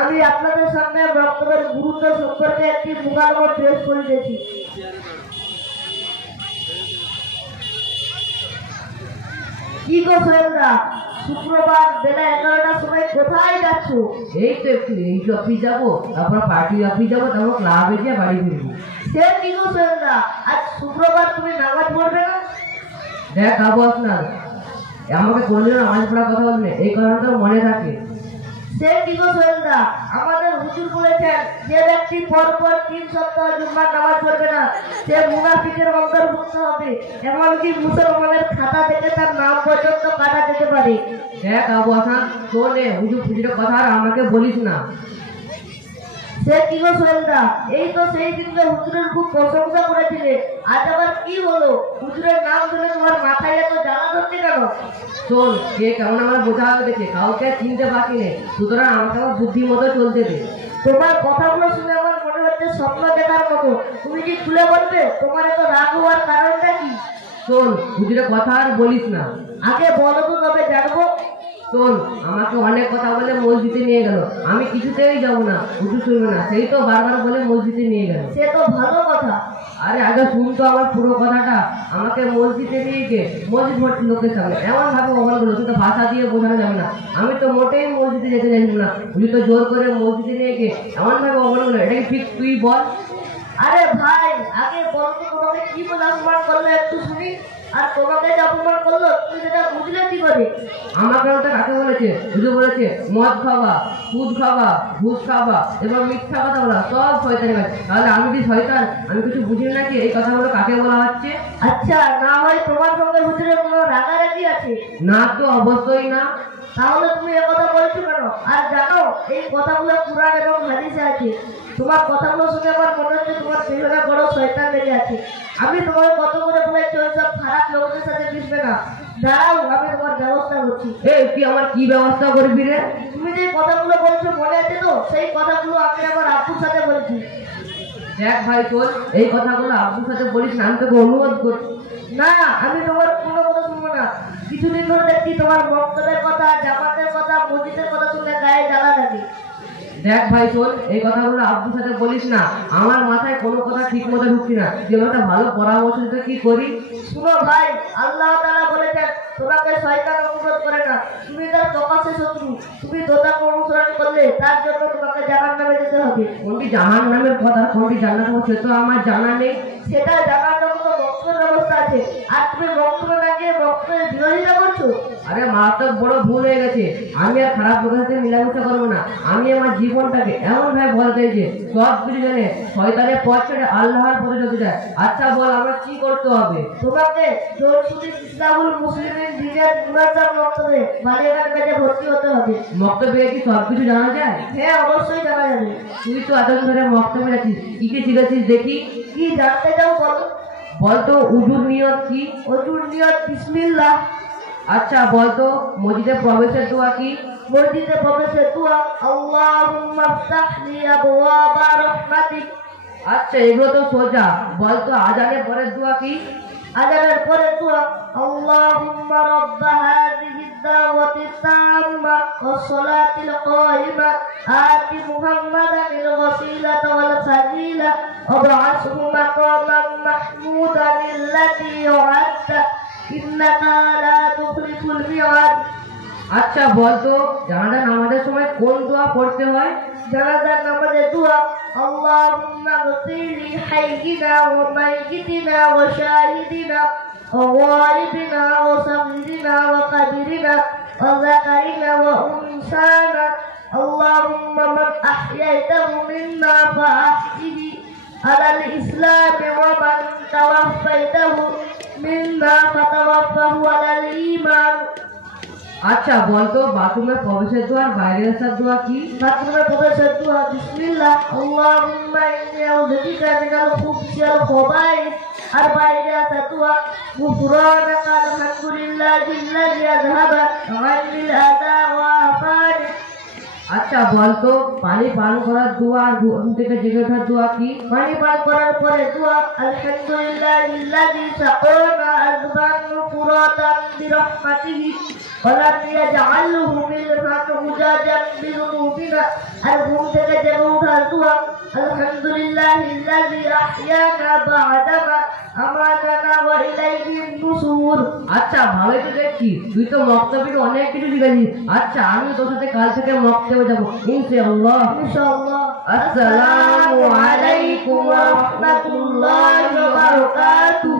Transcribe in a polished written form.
আমি আপনাদের সামনে বক্তব্যের গুরুত্ব সম্পর্কে একটি মুকালমা পেশ করিতেছি। কি গো সোহেলদা, শুক্রবার বেলা 11টার সময় কোথায় যাচ্ছ? এই তো একটু এই অফিস যাবো, তারপর পার্টি অফিস যাবো, তারপর ক্লাবে গিয়ে বাড়ি ফিরবো। সে কি গো সোহেলদা, আজ শুক্রবার তুমি নামাজ পড়বে না? দেখ আবহাস না, আমাকে কোনদিন নামাজ পড়ার কথা বলবে, এই কথাটা মনে থাকে। সে কি গো সোহেলদা, আমাদের হুজুর বলেছেন যে ব্যক্তি পরপর 3 সপ্তাহ জুম্মার নামাজ পড়বে না সে মুনাফিকের অন্তর্ভুক্ত হবে, এমনকি মুসলমানের খাতা থেকে তার নাম পর্যন্ত কাটা যেতে পারে। দেখ আবু হাসান, শোনে হুজুর ফুজুরের কথা আর আমাকে বলিস না। সে কি গো সোহেলদা, এই তো সেই দিনকে হুজুরের খুব প্রশংসা করেছিলে, আজ আবার কি হলো? হুজুরের নাম শুনে তোমার মাথায় এত জ্বালা ধরছে কেন? শোন, কে কেমন আমার বোঝা হবে দেখে কাউকে চিনতে বাকি নেই, সুতরাং আমাকে আমার বুদ্ধি মতো চলতে দে। তোমার কথাগুলো শুনে আমার মনে হচ্ছে স্বপ্ন দেখার মতো, তুমি কি খুলে বলবে তোমার এত রাগ হওয়ার কারণটা কি? শোন, হুজুরের কথা আর বলিস না। আগে বলো তো, তবে জানবো। শোন, আমাকে অনেক কথা বলে মসজিদে নিয়ে গেল, আমি কিছুতেই যাবো না, হুজুর শুনবে না, সেই তো বারবার বলে মসজিদে নিয়ে গেল। সে তো ভালো কথা। আরে আগে শুন তো আমার পুরো কথাটা। আমাকে মসজিদে নিয়ে গিয়ে মসজিদ ভর্তি লোকের সামনে এমন ভাবে অবাক করলো, কিন্তু ভাষা দিয়ে বোঝানো যাবে না। আমি তো মোটেই মসজিদে যেতে চাইছিলাম না, হুজুর তো জোর করে মসজিদে নিয়ে গিয়ে এমন ভাবে অবাক করলো, এটা কি ঠিক তুই বল? আরে ভাই, আগে বলো তো তোমাকে কি বলে অপমান করলো একটু শুনি, আর তোমাকে যে অপমান করলো তুমি সেটা বুঝলে কি করে? আমাকে ওটা কাকে বলেছে? হুজুর বলেছে মদ খাওয়া, সুদ খাওয়া, ঘুষ খাওয়া এবং মিথ্যা কথা বলা সব শয়তানি কাজ। তাহলে আমি কি শয়তান? আমি কিছু বুঝি নাকি এই কথাগুলো কাকে বলা হচ্ছে? আচ্ছা, না হয় তোমার সঙ্গে হুজুরের কোনো রাগারাগি আছে? না তো, অবশ্যই না। তাহলে তুমি কথা বলছো কেন? আর জানো এই কথাগুলো কুরআন এবং হাদিসে আছে। তোমার কথাগুলো শুনে আমার মনে হচ্ছে তোমার পেছনে বড় শয়তান লেগে আছে। আমি তোমার কত করে বলেছি ওইসব খারাপ লোকদের সাথে মিশবে না। দাঁড়াও, আমি তোমার ব্যবস্থা করছি। এই তুই আমার কি ব্যবস্থা করবি রে? তুমি যে কথাগুলো বলছো মনে আছে তো? সেই কথাগুলো আমি আমার আব্বুর সাথে বলেছি। দেখ ভাই, তোর এই কথাগুলো আব্বুর সাথে বলিস না, আমি তোকে অনুরোধ করছি। না, আমি তোমার কোনো কথা শুনবো না। কিছুদিন ধরে দেখছি তোমার বক্তব্যের কথা, জামাতের কথা, মসজিদের কথা শুনলে গায়ে জ্বালা লাগে। দেখ ভাই, শোন, এই কথাগুলো আব্বুর সাথে বলিস না, আমার মাথায় কোনো কথা ঠিক মতো ঢুকছি না। তুই একটা ভালো পরামর্শ দিতে কি করি? শুনো ভাই, আল্লাহ তাআলা বলেছেন তোমাকে শয়তান অনুসরণ করে না, তুমি তার প্রকাশ্য শত্রু। তুমি তোতাকে অনুসরণ করলে তার জন্য তোমাকে জাহান্নামে যেতে হবে। কোনটি জাহান্নামের কথা, কোনটি জান্নাত হবে, সে তো আমার জানা নেই। সেটা জানার জন্য তো বক্তব্যের ব্যবস্থা আছে, আর তুমি বক্তব্য না গিয়ে বক্তব্যের বিরোধিতা করছো। আরে মারাত্মক বড় ভুল হয়ে গেছে। আমি আর খারাপ লোকের সাথে মিলামিশা করবো না। আমি আমার জীবনটাকে এমন ভাবে বলতে যে সব কিছু জেনে শয়তানের পথ ছেড়ে আল্লাহর পথে যেতে চায়। আচ্ছা বল, আমরা কি করতে হবে? তোমাকে জোরসুদি ইসলামুল মুসলিমিন দিনের মুনাজ্জাম বক্তব্যে বালিগান বেজে ভর্তি হতে হবে। বক্তব্যে কি সব কিছু জানা যায়? হ্যাঁ, অবশ্যই জানা যাবে। তুই তো এতদিন ধরে বক্তব্যে যাচ্ছিস, কি কি শিখেছিস দেখি? কি জানতে চাও বলো? বলতো উজুর নিয়ত কি? অজুর নিয়ত বিসমিল্লাহ। আচ্ছা বলতো মসজিদে প্রবেশের দোয়া কি? মসজিদে প্রবেশের দোয়া আল্লাহুম্মা ইফতাহ লি আবওয়াবা রাহমাতিক। আচ্ছা এগুলো তো সোজা। বলতো আজানের পরের দোয়া কি? আজানের পরে দোয়া আল্লাহুম্মা রাব্বা হাযিহিদ দাওয়াতিত তাম্মা ওয়াস সালাতিল কায়িমা আতি মুহাম্মাদানিল ওয়াসিলাতা ওয়াল ফাযিলা ওয়াব'আসহু মাকামান মাহমুদান আল্লাযী ওয়া'আদতা ইন্নাকা লা তুখলিফুল মি'আদ। আচ্ছা বলতো জানাজা নামাজের সময় কোন দোয়া পড়তে হয়? জানাজার নামাজের দোয়া আল্লাহুম্মা গফিরলি হাইয়িনা ওয়া মাইয়িতিনা ওয়া শাহিদিনা ওয়া গায়িবিনা ওয়া সাগীরিনা ওয়া কাবীরিনা ওয়া যাকারিনা ওয়া উনসানা আল্লাহুম্মা মান আহইয়াতাহু মিন্না ফাআহইহি আলাল ইসলামি ওয়া মান তাওয়াফাইতাহু মিন্না ফাতাওয়াফাহু আলাল ঈমান। আচ্ছা বলতো বাথরুমের প্রবেশের দোয়া আর বাইরের আসার দোয়া কি? বাথরুমের প্রবেশের দোয়া বিসমিল্লাহ আল্লাহুম্মা ইন্নী আউযু বিকা মিনাল খুবুসি ওয়াল খাবাইস। আর বাইরে আসার দোয়া গুফরানাকা আলহামদুলিল্লাহি আল্লাযী আযহাবা আন্নিল আযা ওয়া আফানি আচ্ছা বলতো পানি পান করার দোয়া আর ঘুম থেকে জেগে ওঠার দোয়া কি? পানি পান করার পরে দোয়া আলহামদুলিল্লাহিল্লাযী সাকানা আযবান ফুরাতান বিরহমাতিহি ওয়া লাম ইয়াজআলহু মিলহান উজাজান বিযুনুবিনা। আর ঘুম থেকে জেগে ওঠার দোয়া আলহামদুলিল্লাহিল্লাযী আহইয়ানা বা'দামা আমাতানা ওয়া ইলাইহিন নুশুর। আচ্ছা ভালোই তো দেখছি, তুই তো মক্তবে অনেক কিছু শিখেছিস। আচ্ছা আমি তোর সাথে কাল থেকে মক্তবে যাবো ইনশাআল্লাহ। ইনশাআল্লাহ। আসসালামু আলাইকুম ওয়া রাহমাতুল্লাহি ওয়া বারাকাতুহু।